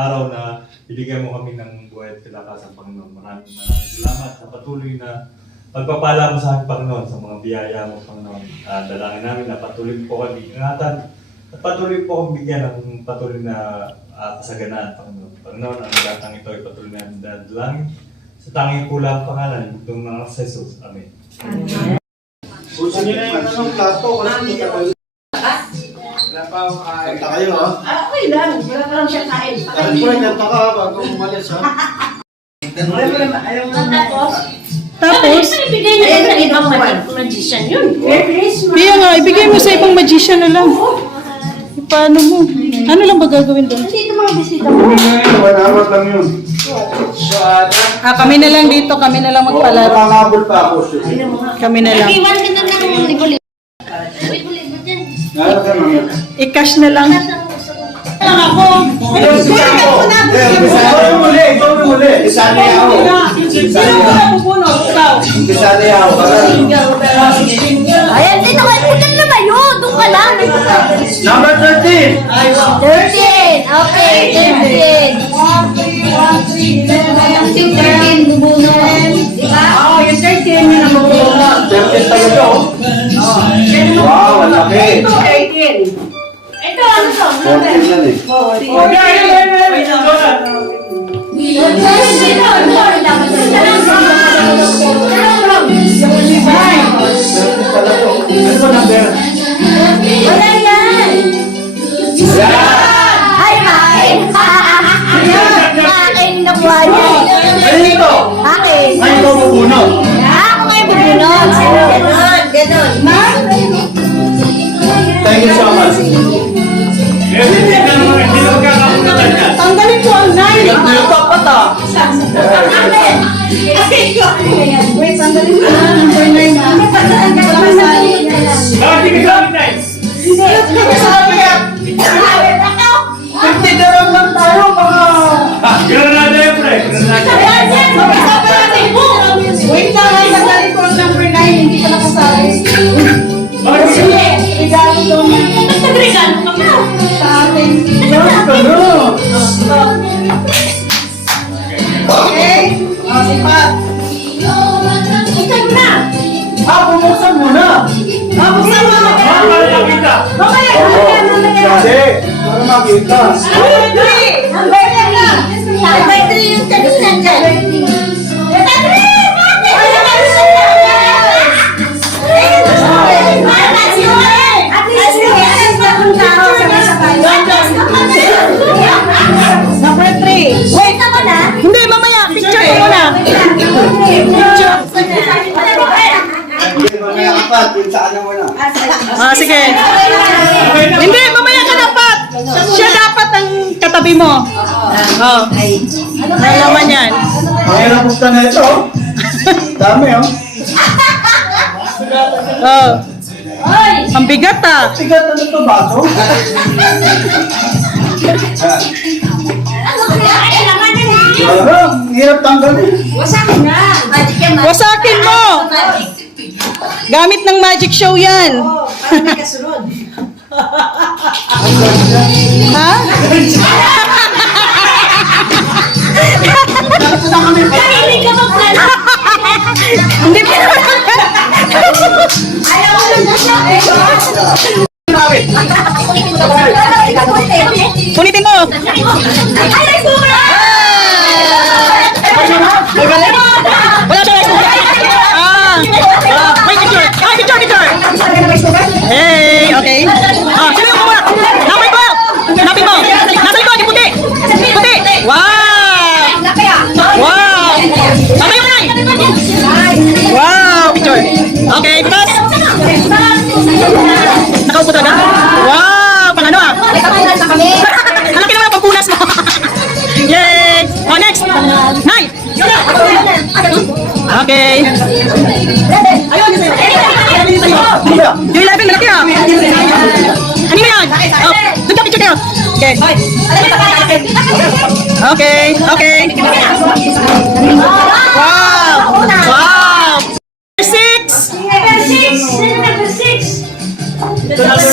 araw na binigyan mo kami ng buhay at kalakasan, Panginoon. Maraming salamat sa patuloy na pagpapala mo sa akin, Panginoon, sa mga biyaya mo, Panginoon. Dalangin namin na patuloy po kami ingatan at patuloy po kami bigyan ng patuloy na kasaganaan, Panginoon. Panginoon, ang lahat ng ito ay patuloy namin dalangin sa tanging kulang pangalan itong mga sa Jesus. Amen. Gusto niyo na yung anong plato kasi wala pa akong kain. Kanta kayo ha? Okay lang. Wala pa lang siya kain. Alam ko rin, kanta ka bago umalis ha? Ayaw mo na. Tapos, ibigay na yan sa ibang magician yun. Pia nga, ibigay mo sa ibang magician na lang. Paano mo? Ano lang ba gagawin doon? Hindi ito mga bisita mo. Wala lang yun. So, Kami na lang dito, kami na lang magpalaro. nakangabol pa ako. Kami na lang. Iwan ka na ng libo-libo. Libo-libo dyan. Ayaw ka naman. I-cash na lang. Ako. Ikaw yung muli. Isali ako. Sino mo na pupuno? Ikaw. Isali ako. Ayan, dito ka. Punan na ba yun? Doon ka lang. Number 13. 13. Okay, 13. 13, bubunot. Diba? Oo, yung 13 yun ang mabuno. 13 tayo to. Wow, malaki. Ito, 18. Ito, ano to? 14 yan eh. Wala yan! Ay, main! Akin nakuha niya. Ano ito? Akin. Ay, ito bubunot. Ako may bubunot. Ganon, ganon. Thank you so much. Tanggalin ko ang 9. Ito pata. Wait, tanggalin ko ang number 9 ha. Sabi ka, 50 dirham lang tayo, mga... Wait lang ha, tanggalin ko ang number 9. Hindi ka nakasali. Kasi, regalo daw niya. Nagregalo ka pa. Sa atin. Okay? Sipat. Ikaw na. Bumuksan mo na. Buksan mo. Mamaya. Kasi, para makita. Number 3 na. Number 3 yung kanina dyan. Number 3. Wait ako na. Hindi, mamaya. Picture ko muna. Picture. Hindi, mamaya kapat, yung sa kanya mo na. Sige. Hindi, mamaya ka dapat. Siya dapat ang katabi mo. Oh. Ano naman yan? Mahirap buksan na ito. Dami, oh. Oh. Ang bigat ah. Tigat na ito, baso. Ano kaya? Ay, naman yan. Alam, hirap tanggalin. Wasakin na. Magic yan. Wasakin mo. Gamit ng magic show yan. Para may kasunod. Ha? Hindi ka magplano. Hindi pa naman. Ayaw ko lang na siya. Punitin mo. Ay, sobra! Ay, balik. Wala siya. Wait, picture. Ay, picture. Hey, okay. Sino yung kumuna? Number 12. Hanapin mo. Nasa likod, yung puti. Puti. Wow. Wow. Ano yung nai? Wow, picture. Okay, bukas. Nakaupo talaga? Wow, pang ano ah? Hanapin naman ang pagpunas mo. Yay! Oh, next. 9. Okay. Ayun. Yung 11, malaki ah. Ano yan? Oh, doon ka picture kayo. Okay. Okay. Wow. Wow. 6.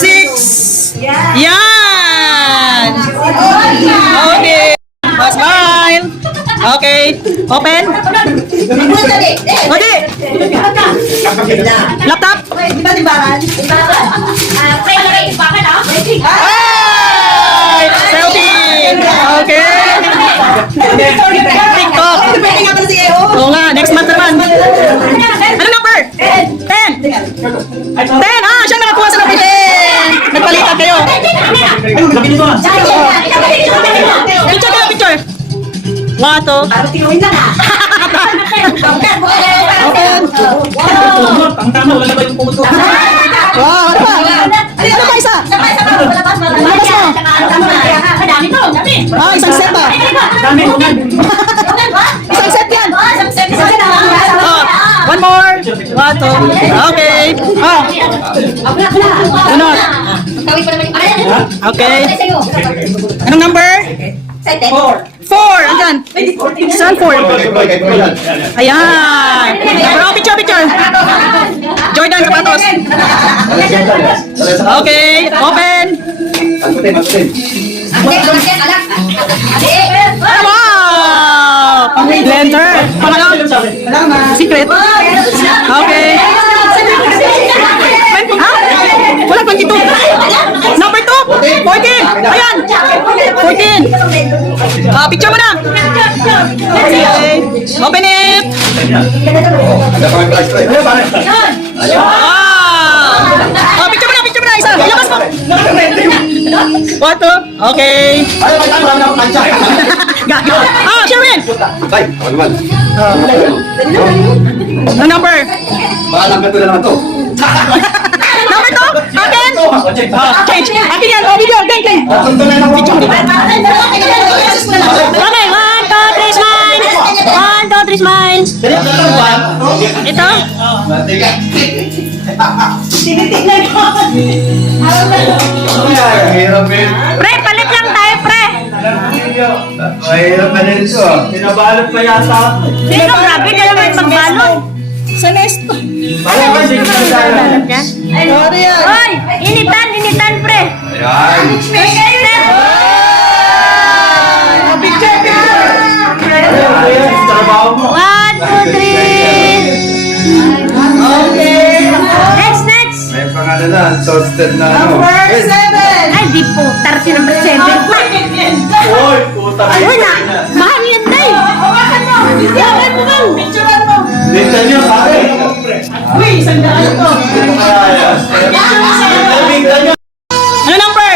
6. Yan. Okay. Oh, smile. Okay. Open. Odi. Laptop. Ay! Selfie. Okay. TikTok. Oo nga, next month naman. Ano number? 10. 10. Ah, siya nakakuha sa number 10. Nagpalitan kayo. Picture kayo, picture. Wato. Wow, ano ba? Ano ba isa? Ah, isang set ba? Isang set yan. Oh, one more. Wato. Okay. Oh. Sunod. Okay. Anong number? 4. Andyan. Saan 4? Ayan. Oh, picture, picture. Jordan sapatos. Okay. Open. Wow! Blender. Pangalaw. Secret. Okay. Ha? Wala, 22. Number 2. 14. Ayan. 14. Picture mo na. Okay. Open it. Wow! Picture mo na, picture mo na. Isa. Ilabas mo. What to? Okay. Gago. Sherwin. Ang number? Number 2? Akin? Change. Akin yan. Video. Gang. Okay. 1, 2, 3, smile. 1, 2, 3, smile. Ito? Pre, palit lang tayo, pre. Mahirap pa rin ito. Pinabalot pa yata. Sino, grabe ka naman magbalot. Sa nesto. Hoy, initan, pre. Ayan. Picture. Ayan, trabaho mo. 1, 2, 3. Okay. Next. May pangalan na, toasted na ano. Ay, di po. 30 number 7. Uy, puta. Ano na? Mahal yan, Day. Hawakan mo. Picturean mo. Dito niyo, pare. Uy, isang daan ito. Ano number?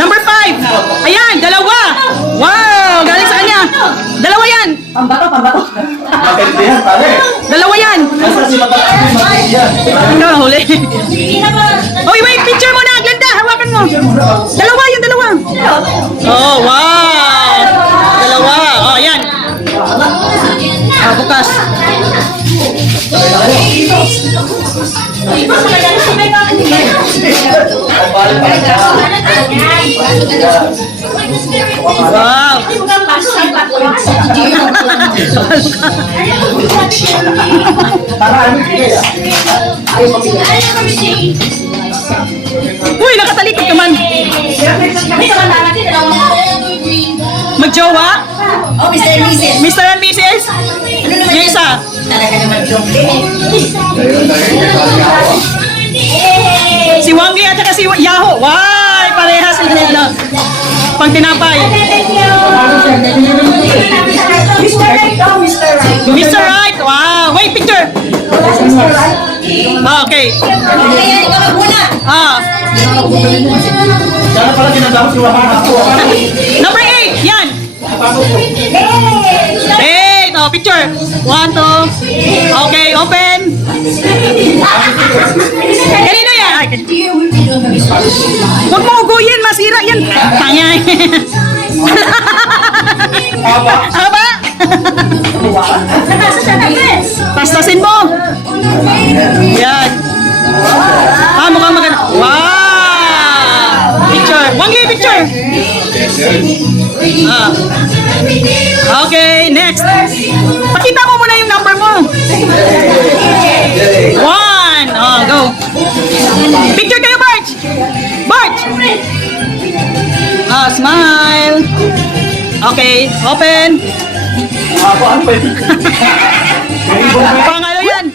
Number 5. Ayan, dalawa. Wow, galing sa kanya. Dalawa yan. Bakit yan, pare? Dalawa yan. Nasa si Matalabi, yan. Ikaw ang huli. Oy, wait, picture mo na. Glenda, hawakan mo. Dalawa, yung dalawa. Oh, wow. Dalawa. Oh, yan. Bukas. Wow. Uy, nakatalikod ka man. Magjowa? Oh, Mr. and Mrs. Mr. and Mrs. Yung isa. Talaga naman yung Si Wangi at saka si Yahoo. Why? Parehas sila nila. Pang tinapay. Mr. Right, oh, Mr. Right. Mr. Right. Wow. Wait, picture. Mr. Right. Okay. Kaya ikaw na muna. Sana pala tinatawag si Wahana ako. Number 8. Yan. Hey! 8. Picture. 1, 2. Okay, open. Kanino yan? Ay, huwag mo uguyin. Masira yan. Tangay. Haba? Pastasin mo. Yan. Mukhang maganda. Wow! Picture. Wangi, picture. Okay, next. Pakita mo muna yung number mo. 1. Go. Picture kayo, Barch. Barch. Smile. Okay, open. Ano ba yun? Pang ano yan?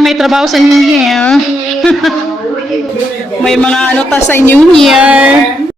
May trabaho sa New Year. May mga ano ta sa New Year.